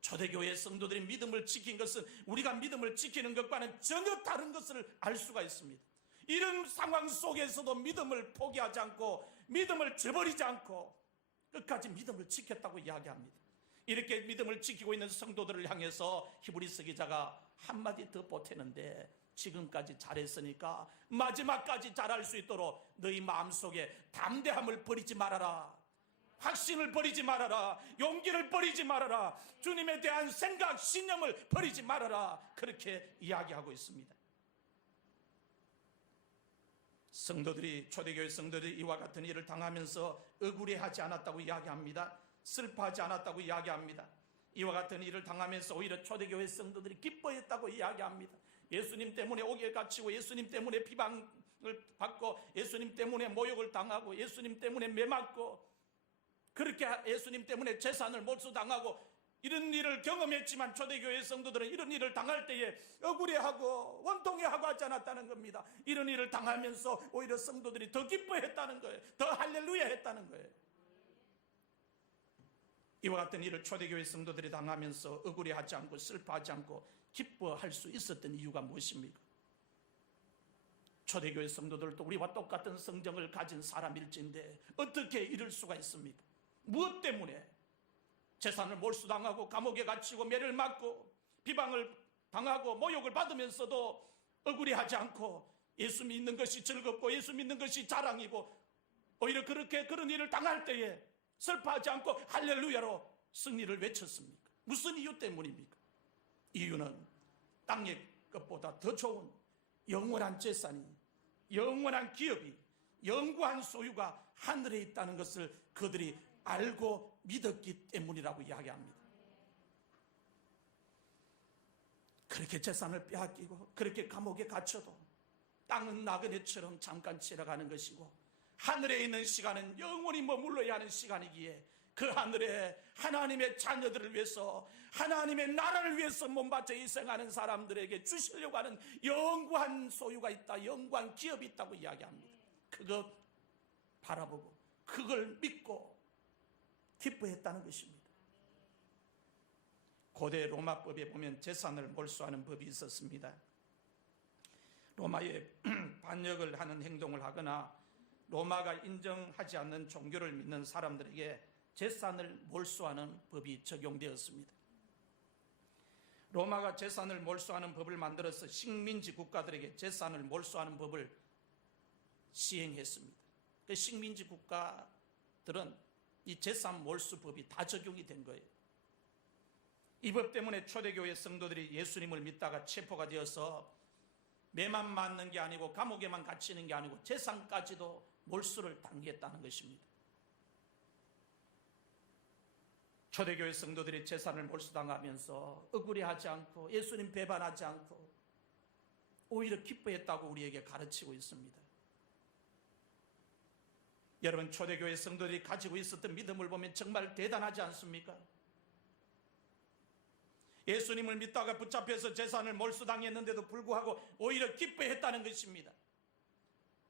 초대교회 성도들이 믿음을 지킨 것은 우리가 믿음을 지키는 것과는 전혀 다른 것을 알 수가 있습니다. 이런 상황 속에서도 믿음을 포기하지 않고, 믿음을 저버리지 않고 끝까지 믿음을 지켰다고 이야기합니다. 이렇게 믿음을 지키고 있는 성도들을 향해서 히브리서 기자가 한마디 더 보태는데, 지금까지 잘했으니까 마지막까지 잘할 수 있도록 너희 마음속에 담대함을 버리지 말아라. 확신을 버리지 말아라. 용기를 버리지 말아라. 주님에 대한 생각, 신념을 버리지 말아라. 그렇게 이야기하고 있습니다. 성도들이, 초대교회 성도들이 이와 같은 일을 당하면서 억울해하지 않았다고 이야기합니다. 슬퍼하지 않았다고 이야기합니다. 이와 같은 일을 당하면서 오히려 초대교회 성도들이 기뻐했다고 이야기합니다. 예수님 때문에 옥에 갇히고, 예수님 때문에 비방을 받고, 예수님 때문에 모욕을 당하고, 예수님 때문에 매맞고, 그렇게 예수님 때문에 재산을 몰수당하고 이런 일을 경험했지만 초대교회 성도들은 이런 일을 당할 때에 억울해하고 원통해하고 하지 않았다는 겁니다. 이런 일을 당하면서 오히려 성도들이 더 기뻐했다는 거예요. 더 할렐루야 했다는 거예요. 이와 같은 일을 초대교회 성도들이 당하면서 억울해하지 않고 슬퍼하지 않고 기뻐할 수 있었던 이유가 무엇입니까? 초대교회 성도들도 우리와 똑같은 성정을 가진 사람일진데 어떻게 이럴 수가 있습니까? 무엇 때문에? 재산을 몰수당하고 감옥에 갇히고 매를 맞고 비방을 당하고 모욕을 받으면서도 억울해하지 않고 예수 믿는 것이 즐겁고 예수 믿는 것이 자랑이고 오히려 그런 일을 당할 때에 슬퍼하지 않고 할렐루야로 승리를 외쳤습니까? 무슨 이유 때문입니까? 이유는 땅의 것보다 더 좋은 영원한 재산이, 영원한 기업이, 영구한 소유가 하늘에 있다는 것을 그들이 알고 믿었기 때문이라고 이야기합니다. 그렇게 재산을 빼앗기고 그렇게 감옥에 갇혀도 땅은 나그네처럼 잠깐 지나가는 것이고 하늘에 있는 시간은 영원히 머물러야 하는 시간이기에 그 하늘에 하나님의 자녀들을 위해서 하나님의 나라를 위해서 몸바쳐 희생하는 사람들에게 주시려고 하는 영구한 소유가 있다, 영구한 기업이 있다고 이야기합니다. 그것 바라보고 그걸 믿고 기뻐했다는 것입니다. 고대 로마법에 보면 재산을 몰수하는 법이 있었습니다. 로마에 반역을 하는 행동을 하거나 로마가 인정하지 않는 종교를 믿는 사람들에게 재산을 몰수하는 법이 적용되었습니다. 로마가 재산을 몰수하는 법을 만들어서 식민지 국가들에게 재산을 몰수하는 법을 시행했습니다. 그 식민지 국가들은 이 재산 몰수법이 다 적용이 된 거예요. 이 법 때문에 초대교회 성도들이 예수님을 믿다가 체포가 되어서 매만 맞는 게 아니고 감옥에만 갇히는 게 아니고 재산까지도 몰수를 당했다는 것입니다. 초대교회 성도들이 재산을 몰수당하면서 억울해하지 않고 예수님 배반하지 않고 오히려 기뻐했다고 우리에게 가르치고 있습니다. 여러분, 초대교회 성도들이 가지고 있었던 믿음을 보면 정말 대단하지 않습니까? 예수님을 믿다가 붙잡혀서 재산을 몰수당했는데도 불구하고 오히려 기뻐했다는 것입니다.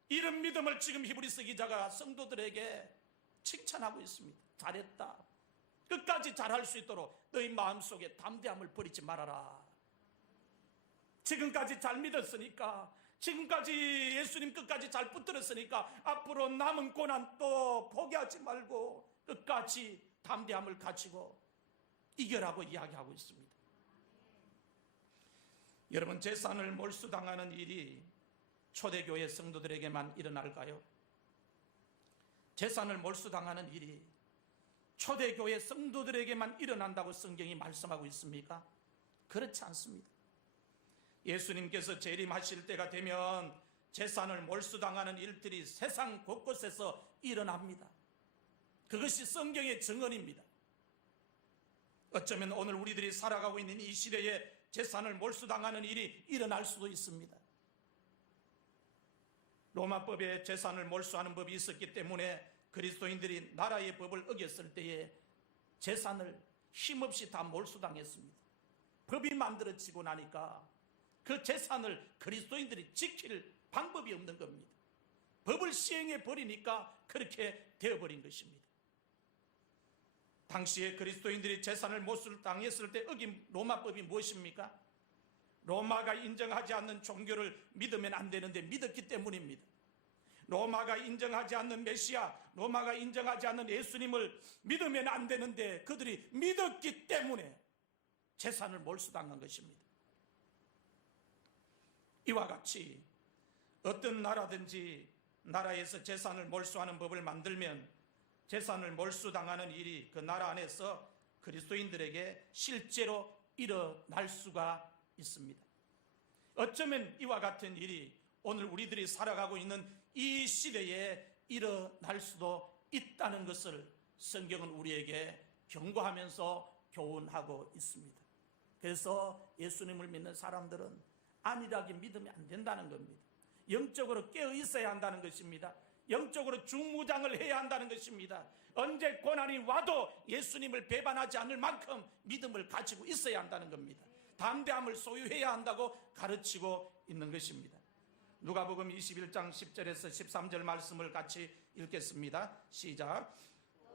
이런 믿음을 지금 히브리서 기자가 성도들에게 칭찬하고 있습니다. 잘했다. 끝까지 잘할 수 있도록 너희 마음속에 담대함을 버리지 말아라. 지금까지 잘 믿었으니까, 지금까지 예수님 끝까지 잘 붙들었으니까 앞으로 남은 고난 또 포기하지 말고 끝까지 담대함을 가지고 이겨라고 이야기하고 있습니다. 여러분, 재산을 몰수당하는 일이 초대교회 성도들에게만 일어날까요? 재산을 몰수당하는 일이 초대교회 성도들에게만 일어난다고 성경이 말씀하고 있습니까? 그렇지 않습니다. 예수님께서 재림하실 때가 되면 재산을 몰수당하는 일들이 세상 곳곳에서 일어납니다. 그것이 성경의 증언입니다. 어쩌면 오늘 우리들이 살아가고 있는 이 시대에 재산을 몰수당하는 일이 일어날 수도 있습니다. 로마법에 재산을 몰수하는 법이 있었기 때문에 그리스도인들이 나라의 법을 어겼을 때에 재산을 힘없이 다 몰수당했습니다. 법이 만들어지고 나니까 그 재산을 그리스도인들이 지킬 방법이 없는 겁니다. 법을 시행해 버리니까 그렇게 되어버린 것입니다. 당시에 그리스도인들이 재산을 몰수당했을 때 어긴 로마법이 무엇입니까? 로마가 인정하지 않는 종교를 믿으면 안 되는데 믿었기 때문입니다. 로마가 인정하지 않는 메시아, 로마가 인정하지 않는 예수님을 믿으면 안 되는데 그들이 믿었기 때문에 재산을 몰수당한 것입니다. 이와 같이 어떤 나라든지 나라에서 재산을 몰수하는 법을 만들면 재산을 몰수당하는 일이 그 나라 안에서 그리스도인들에게 실제로 일어날 수가 있습니다. 어쩌면 이와 같은 일이 오늘 우리들이 살아가고 있는 이 시대에 일어날 수도 있다는 것을 성경은 우리에게 경고하면서 교훈하고 있습니다. 그래서 예수님을 믿는 사람들은 안일하게 믿으면 안 된다는 겁니다. 영적으로 깨어 있어야 한다는 것입니다. 영적으로 중무장을 해야 한다는 것입니다. 언제 고난이 와도 예수님을 배반하지 않을 만큼 믿음을 가지고 있어야 한다는 겁니다. 담대함을 소유해야 한다고 가르치고 있는 것입니다. 누가복음 21장 10절에서 13절 말씀을 같이 읽겠습니다. 시작.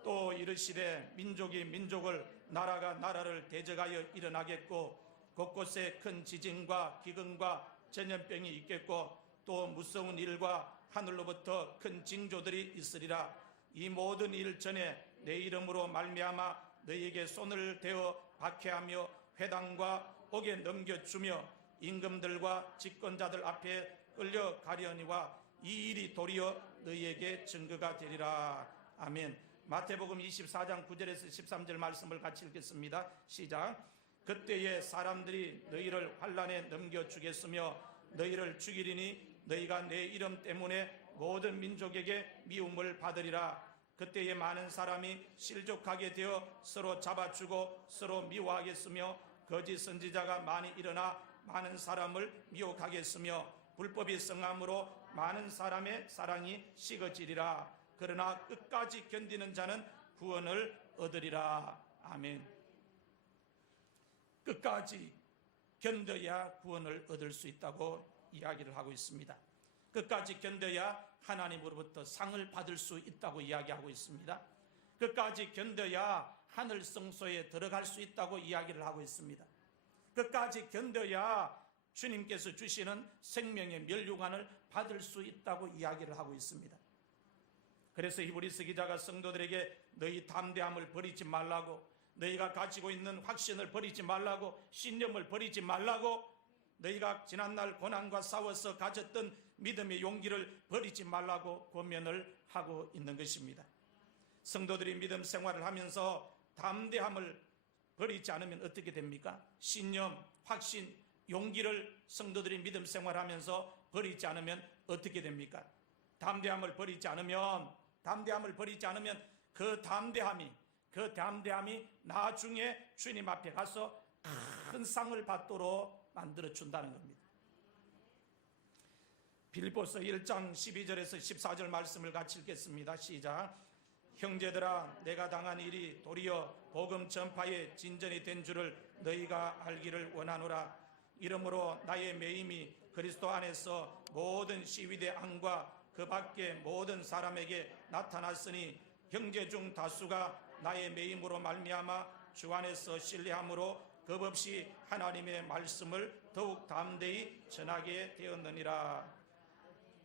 또 이르시되 민족이 민족을, 나라가 나라를 대적하여 일어나겠고 곳곳에 큰 지진과 기근과 전염병이 있겠고 또 무서운 일과 하늘로부터 큰 징조들이 있으리라. 이 모든 일 전에 내 이름으로 말미암아 너희에게 손을 대어 박해하며 회당과 옥에 넘겨주며 임금들과 집권자들 앞에 끌려가려니와 이 일이 도리어 너희에게 증거가 되리라. 아멘. 마태복음 24장 9절에서 13절 말씀을 같이 읽겠습니다. 시작. 그때에 사람들이 너희를 환난에 넘겨주겠으며 너희를 죽이리니 너희가 내 이름 때문에 모든 민족에게 미움을 받으리라. 그때에 많은 사람이 실족하게 되어 서로 잡아주고 서로 미워하겠으며 거짓 선지자가 많이 일어나 많은 사람을 미혹하겠으며 불법이 성함으로 많은 사람의 사랑이 식어지리라. 그러나 끝까지 견디는 자는 구원을 얻으리라. 아멘. 끝까지 견뎌야 구원을 얻을 수 있다고 이야기를 하고 있습니다. 끝까지 견뎌야 하나님으로부터 상을 받을 수 있다고 이야기하고 있습니다. 끝까지 견뎌야 하늘 성소에 들어갈 수 있다고 이야기를 하고 있습니다. 끝까지 견뎌야 주님께서 주시는 생명의 면류관을 받을 수 있다고 이야기를 하고 있습니다. 그래서 히브리서 기자가 성도들에게 너희 담대함을 버리지 말라고, 너희가 가지고 있는 확신을 버리지 말라고, 신념을 버리지 말라고, 너희가 지난날 고난과 싸워서 가졌던 믿음의 용기를 버리지 말라고 권면을 하고 있는 것입니다. 성도들이 믿음 생활을 하면서 담대함을 버리지 않으면 어떻게 됩니까? 신념, 확신, 용기를 성도들이 믿음 생활하면서 버리지 않으면 어떻게 됩니까? 담대함을 버리지 않으면 그 담대함이 나중에 주님 앞에 가서 큰 상을 받도록 만들어준다는 겁니다. 빌립보서 1장 12절에서 14절 말씀을 같이 읽겠습니다. 시작. 형제들아, 내가 당한 일이 도리어 복음 전파의 진전이 된 줄을 너희가 알기를 원하노라. 이러므로 나의 매임이 그리스도 안에서 모든 시위대 안과 그 밖에 모든 사람에게 나타났으니 형제 중 다수가 나의 매임으로 말미암아 주 안에서 신뢰함으로 겁없이 하나님의 말씀을 더욱 담대히 전하게 되었느니라.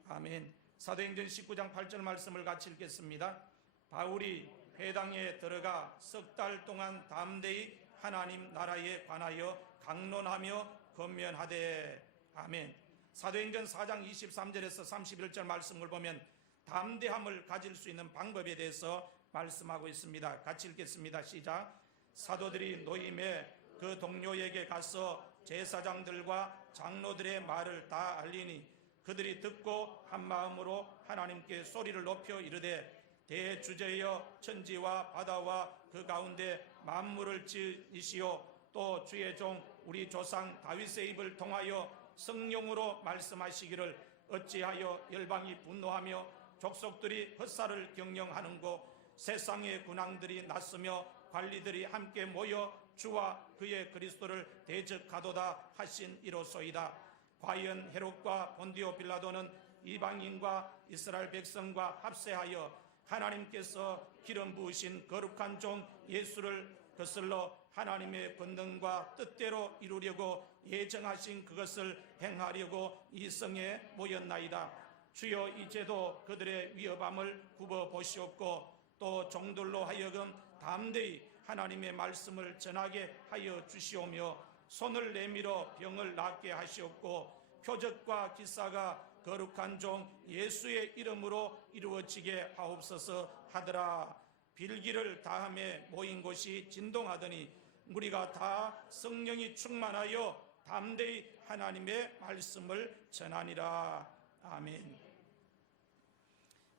아멘. 사도행전 19장 8절 말씀을 같이 읽겠습니다. 바울이 회당에 들어가 석 달 동안 담대히 하나님 나라에 관하여 강론하며 권면하되. 아멘. 사도행전 4장 23절에서 31절 말씀을 보면 담대함을 가질 수 있는 방법에 대해서 말씀하고 있습니다. 같이 읽겠습니다. 시작. 사도들이 노임에 그 동료에게 가서 제사장들과 장로들의 말을 다 알리니 그들이 듣고 한 마음으로 하나님께 소리를 높여 이르되 대주제여 천지와 바다와 그 가운데 만물을 지으시오 또 주의 종 우리 조상 다윗의 입을 통하여 성령으로 말씀하시기를 어찌하여 열방이 분노하며 족속들이 헛살을 경영하는고 세상의 군왕들이 났으며 관리들이 함께 모여 주와 그의 그리스도를 대적하도다 하신 이로소이다. 과연 헤롯과 본디오 빌라도는 이방인과 이스라엘 백성과 합세하여 하나님께서 기름 부으신 거룩한 종 예수를 거슬러 하나님의 권능과 뜻대로 이루려고 예정하신 그것을 행하려고 이 성에 모였나이다. 주여 이제도 그들의 위협함을 굽어 보시옵고 또 종들로 하여금 담대히 하나님의 말씀을 전하게 하여 주시오며 손을 내밀어 병을 낫게 하시옵고 표적과 기사가 거룩한 종 예수의 이름으로 이루어지게 하옵소서 하더라. 빌기를 다함에 모인 곳이 진동하더니 우리가 다 성령이 충만하여 담대히 하나님의 말씀을 전하니라. 아멘.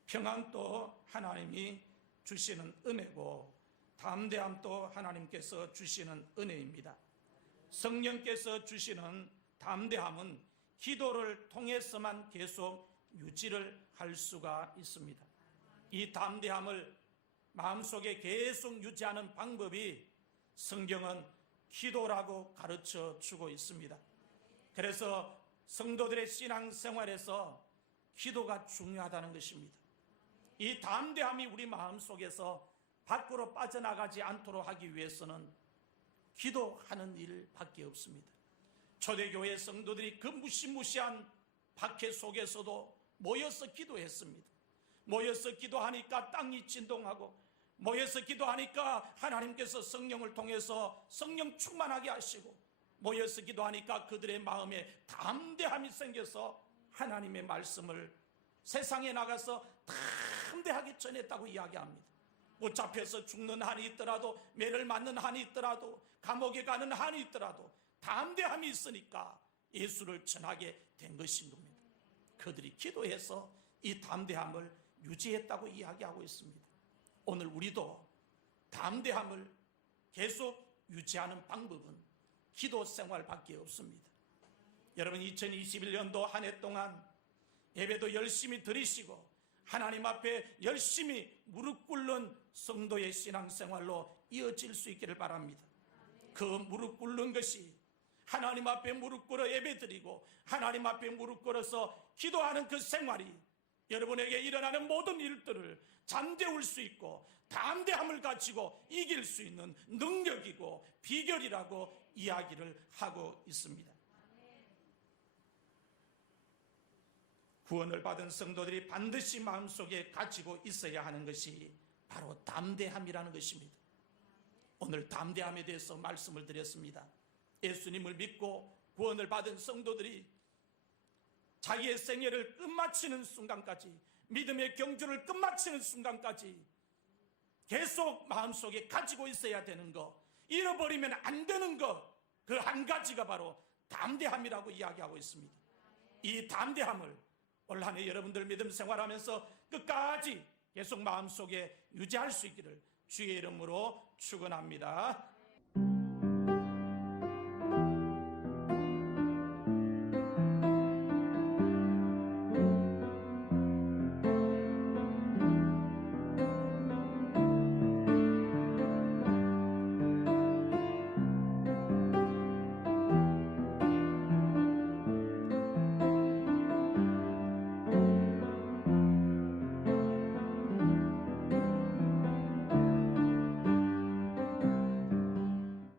평안도 하나님이 주시는 은혜고 담대함도 하나님께서 주시는 은혜입니다. 성령께서 주시는 담대함은 기도를 통해서만 계속 유지를 할 수가 있습니다. 이 담대함을 마음속에 계속 유지하는 방법이 성경은 기도라고 가르쳐 주고 있습니다. 그래서 성도들의 신앙생활에서 기도가 중요하다는 것입니다. 이 담대함이 우리 마음속에서 밖으로 빠져나가지 않도록 하기 위해서는 기도하는 일밖에 없습니다. 초대교회 성도들이 그 무시무시한 박해 속에서도 모여서 기도했습니다. 모여서 기도하니까 땅이 진동하고, 모여서 기도하니까 하나님께서 성령을 통해서 성령 충만하게 하시고, 모여서 기도하니까 그들의 마음에 담대함이 생겨서 하나님의 말씀을 세상에 나가서 담대하게 전했다고 이야기합니다. 붙잡혀서 죽는 한이 있더라도, 매를 맞는 한이 있더라도, 감옥에 가는 한이 있더라도 담대함이 있으니까 예수를 전하게 된 것인 겁니다. 그들이 기도해서 이 담대함을 유지했다고 이야기하고 있습니다. 오늘 우리도 담대함을 계속 유지하는 방법은 기도 생활밖에 없습니다. 여러분, 2021년도 한 해 동안 예배도 열심히 드리시고 하나님 앞에 열심히 무릎 꿇는 성도의 신앙생활로 이어질 수 있기를 바랍니다. 그 무릎 꿇는 것이 하나님 앞에 무릎 꿇어 예배드리고 하나님 앞에 무릎 꿇어서 기도하는 그 생활이 여러분에게 일어나는 모든 일들을 잠재울 수 있고 담대함을 가지고 이길 수 있는 능력이고 비결이라고 이야기를 하고 있습니다. 구원을 받은 성도들이 반드시 마음속에 가지고 있어야 하는 것이 바로 담대함이라는 것입니다. 오늘 담대함에 대해서 말씀을 드렸습니다. 예수님을 믿고 구원을 받은 성도들이 자기의 생애를 끝마치는 순간까지, 믿음의 경주를 끝마치는 순간까지 계속 마음속에 가지고 있어야 되는 것, 잃어버리면 안 되는 것, 그 한 가지가 바로 담대함이라고 이야기하고 있습니다. 이 담대함을 올 한 해 여러분들 믿음 생활하면서 끝까지 계속 마음속에 유지할 수 있기를 주의 이름으로 축원합니다.